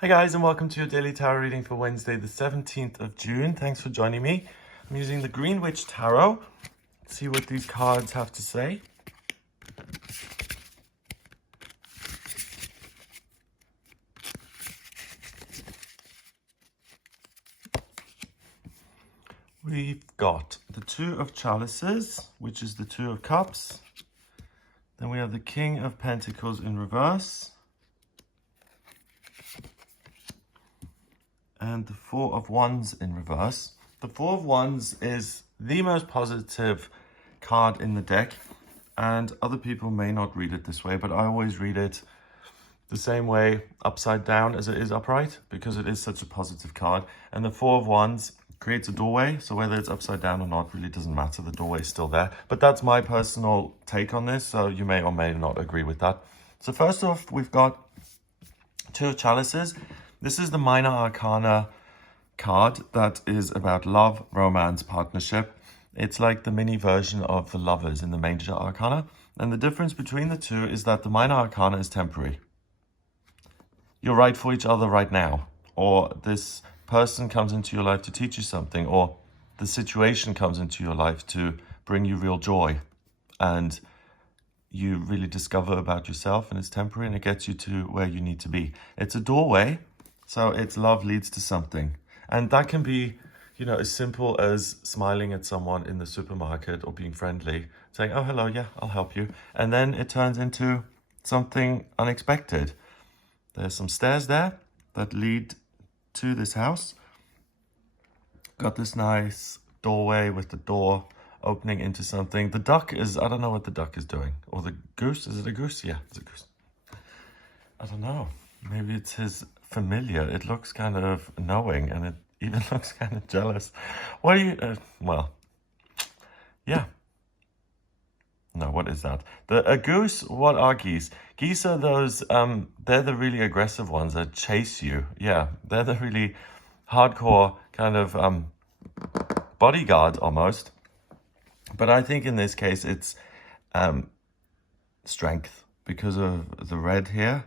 Hi guys, and welcome to your daily tarot reading for Wednesday the 17th of June. Thanks for joining me. I'm using the Green Witch Tarot. Let's see what these cards have to say. We've got the Two of Chalices, which is the Two of Cups. Then we have the King of Pentacles in reverse. And the Four of Wands in reverse. The Four of Wands is the most positive card in the deck, and other people may not read it this way, but I always read it the same way upside down as it is upright, because it is such a positive card. And the Four of Wands creates a doorway, so whether it's upside down or not really doesn't matter. The doorway is still there, but that's my personal take on this, so you may or may not agree with that. So first off, we've got Two of Chalices. This is the Minor Arcana card that is about love, romance, partnership. It's like the mini version of the Lovers in the Major Arcana. And the difference between the two is that the Minor Arcana is temporary. You're right for each other right now. Or this person comes into your life to teach you something. Or the situation comes into your life to bring you real joy. And you really discover about yourself, and it's temporary, and it gets you to where you need to be. It's a doorway. So it's love leads to something. And that can be, as simple as smiling at someone in the supermarket or being friendly, saying, oh, hello, yeah, I'll help you. And then it turns into something unexpected. There's some stairs there that lead to this house. Got this nice doorway with the door opening into something. The duck is, I don't know what the duck is doing. Or the goose, is it a goose? Yeah, it's a goose. I don't know. Maybe it's his familiar. It looks kind of knowing, and it even looks kind of jealous. What are you, yeah. No, what is that? A goose, what are geese? Geese are those, they're the really aggressive ones that chase you. Yeah, they're the really hardcore kind of bodyguard almost. But I think in this case it's strength because of the red here.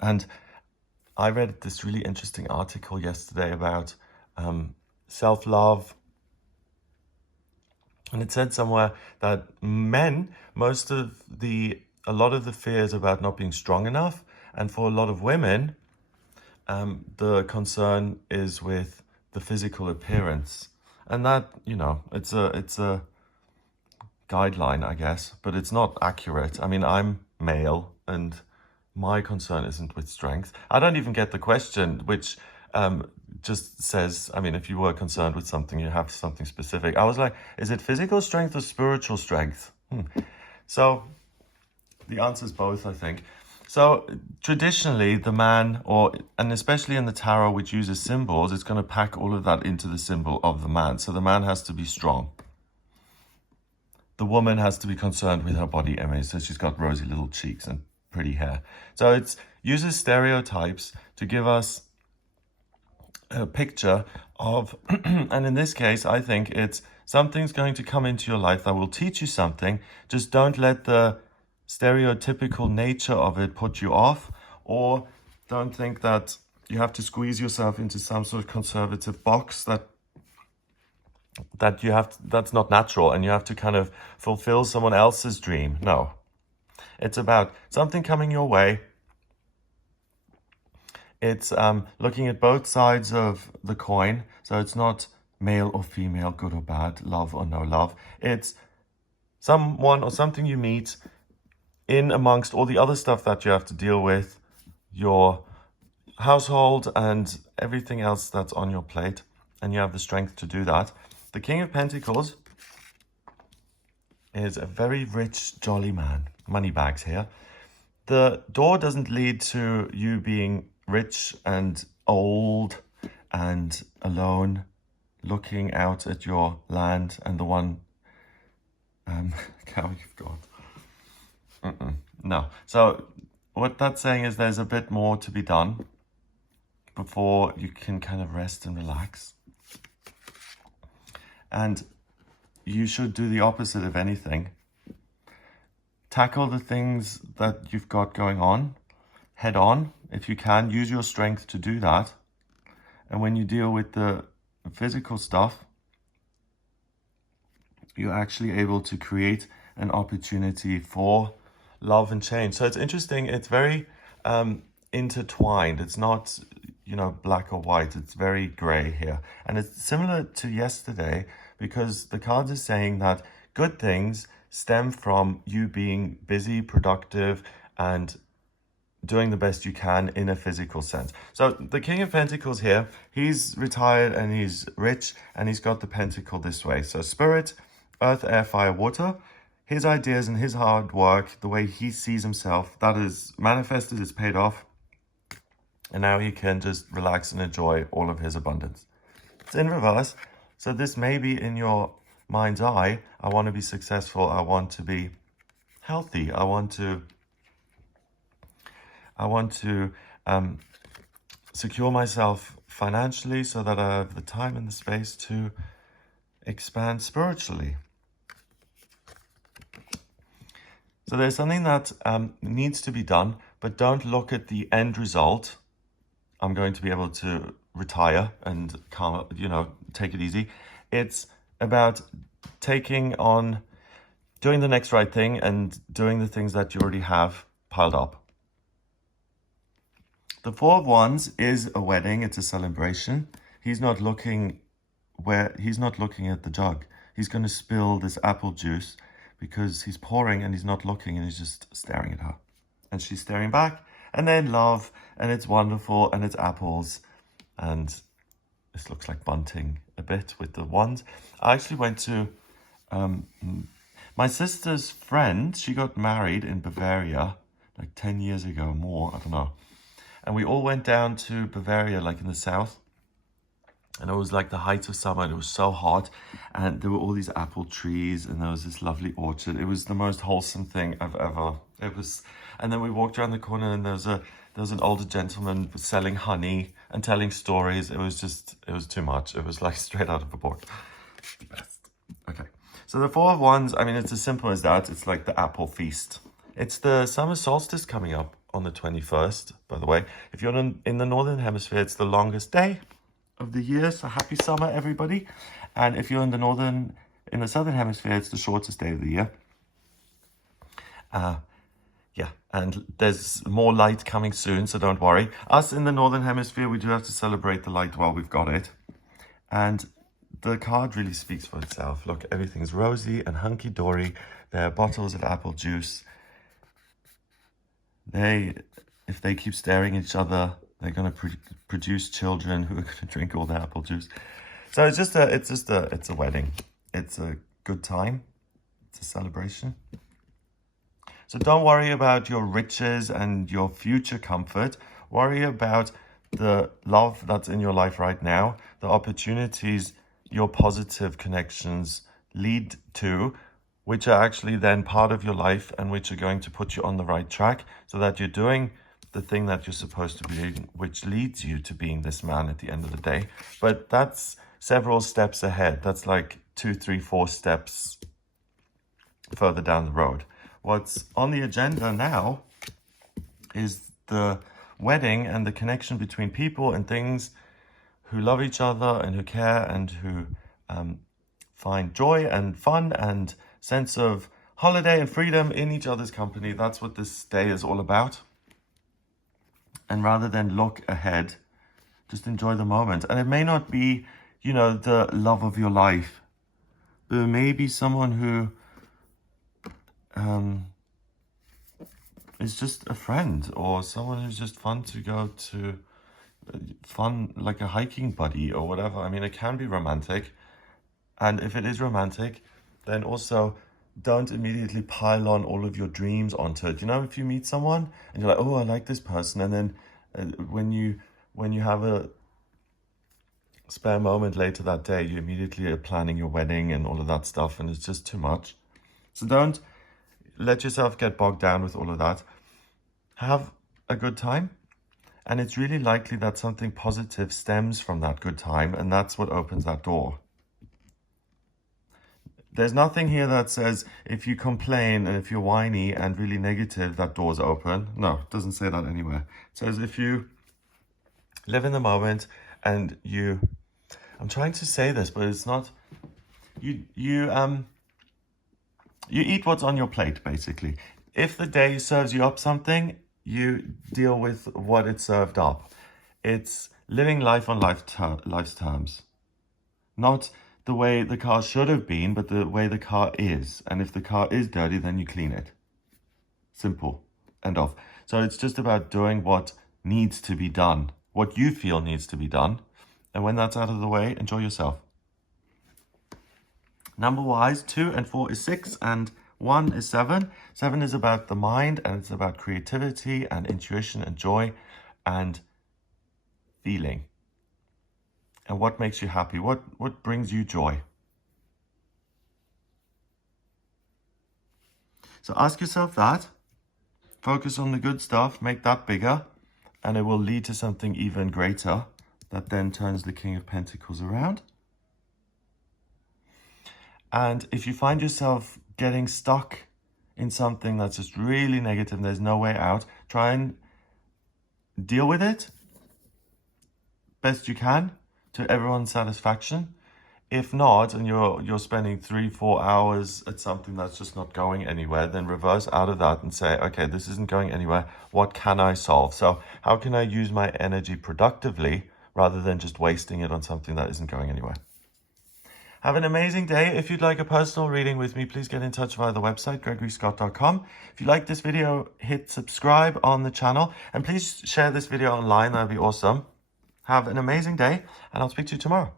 And I read this really interesting article yesterday about self-love. And it said somewhere that men, a lot of the fears about not being strong enough. And for a lot of women, the concern is with the physical appearance. And that, it's a guideline, I guess, but it's not accurate. I mean, I'm male, and my concern isn't with strength. I don't even get the question, which just says, I mean, if you were concerned with something, you have something specific. I was like, is it physical strength or spiritual strength? So the answer is both, I think. So traditionally, the man, and especially in the tarot, which uses symbols, it's going to pack all of that into the symbol of the man. So the man has to be strong. The woman has to be concerned with her body image. So she's got rosy little cheeks and pretty hair. So it uses stereotypes to give us a picture of, and in this case, I think it's something's going to come into your life that will teach you something. Just don't let the stereotypical nature of it put you off, or don't think that you have to squeeze yourself into some sort of conservative box that's not natural, and you have to kind of fulfill someone else's dream. No. It's about something coming your way. It's looking at both sides of the coin. So it's not male or female, good or bad, love or no love. It's someone or something you meet in amongst all the other stuff that you have to deal with, your household and everything else that's on your plate. And you have the strength to do that. The King of Pentacles is a very rich, jolly man. Money bags here. The door doesn't lead to you being rich and old and alone, looking out at your land and the one cow you've got. No. So what that's saying is there's a bit more to be done before you can kind of rest and relax. And you should do the opposite of anything. Tackle the things that you've got going on. head on. If you can, use your strength to do that. And when you deal with the physical stuff, you're actually able to create an opportunity for love and change. So it's interesting. It's very intertwined. It's not, you know, black or white. It's very gray here. And it's similar to yesterday because the cards are saying that good things stem from you being busy, productive, and doing the best you can in a physical sense. So the King of Pentacles here, he's retired and he's rich and he's got the pentacle this way. So spirit, earth, air, fire, water. His ideas and his hard work, the way he sees himself, that is manifested, it's paid off. And now he can just relax and enjoy all of his abundance. It's in reverse. So this may be in your mind's eye. I want to be successful. I want to be healthy. I want to secure myself financially so that I have the time and the space to expand spiritually. So there's something that needs to be done, but don't look at the end result. I'm going to be able to retire and calm, you know, take it easy. It's about taking on, doing the next right thing and doing the things that you already have piled up. The Four of Wands is a wedding. It's a celebration. He's not looking at the jug. He's going to spill this apple juice because he's pouring and he's not looking and he's just staring at her. And she's staring back. And then love, and it's wonderful, and it's apples. And this looks like bunting a bit with the wands. I actually went to my sister's friend. She got married in Bavaria like 10 years ago, more, I don't know. And we all went down to Bavaria, like in the south. And it was like the height of summer and it was so hot. And there were all these apple trees and there was this lovely orchard. It was the most wholesome thing I've ever, and then we walked around the corner and there was an older gentleman selling honey and telling stories. It was too much. It was like straight out of a book. Best. Okay. So the Four of Wands, I mean, it's as simple as that. It's like the apple feast. It's the summer solstice coming up on the 21st, by the way. If you're in the Northern Hemisphere, it's the longest day of the year. So happy summer, everybody. And if you're in the Southern Hemisphere, it's the shortest day of the year. Yeah, and there's more light coming soon, so don't worry. Us in the Northern Hemisphere, we do have to celebrate the light while we've got it. And the card really speaks for itself. Look, everything's rosy and hunky-dory. There are bottles of apple juice. If they keep staring at each other, they're going to produce children who are going to drink all the apple juice. So it's a wedding. It's a good time. It's a celebration. So don't worry about your riches and your future comfort. Worry about the love that's in your life right now, the opportunities your positive connections lead to, which are actually then part of your life and which are going to put you on the right track so that you're doing the thing that you're supposed to be doing, which leads you to being this man at the end of the day. But that's several steps ahead. That's like 2, 3, 4 steps further down the road. What's on the agenda now is the wedding and the connection between people and things who love each other and who care and who find joy and fun and sense of holiday and freedom in each other's company. That's what this day is all about. And rather than look ahead, just enjoy the moment. And it may not be, you know, the love of your life, but it may be someone who is just a friend or someone who's just fun to go to, fun like a hiking buddy or whatever. I mean, it can be romantic. And if it is romantic, then also don't immediately pile on all of your dreams onto it. You know, if you meet someone and you're like, oh, I like this person. And then when you have a spare moment later that day, you immediately are planning your wedding and all of that stuff. And it's just too much. So don't let yourself get bogged down with all of that. Have a good time. And it's really likely that something positive stems from that good time. And that's what opens that door. There's nothing here that says if you complain and if you're whiny and really negative, that door's open. No, it doesn't say that anywhere. It says if you live in the moment and I'm trying to say this, but it's not, you eat what's on your plate, basically. If the day serves you up something, you deal with what it served up. It's living life on life's terms. Not the way the car should have been, but the way the car is. And if the car is dirty, then you clean it. Simple. End of. So it's just about doing what needs to be done, what you feel needs to be done. And when that's out of the way, enjoy yourself. Number-wise, 2 and 4 is 6 and 1 is 7. 7 is about the mind, and it's about creativity and intuition and joy and feeling. And what makes you happy? What brings you joy? So ask yourself that. Focus on the good stuff. Make that bigger. And it will lead to something even greater that then turns the King of Pentacles around. And if you find yourself getting stuck in something that's just really negative and there's no way out, try and deal with it best you can to everyone's satisfaction. If not, and you're spending 3-4 hours at something that's just not going anywhere, then reverse out of that and say, okay, this isn't going anywhere. What can I solve? So how can I use my energy productively rather than just wasting it on something that isn't going anywhere? Have an amazing day. If you'd like a personal reading with me, please get in touch via the website, gregoryscott.com. If you like this video, hit subscribe on the channel. And please share this video online. That'd be awesome. Have an amazing day, and I'll speak to you tomorrow.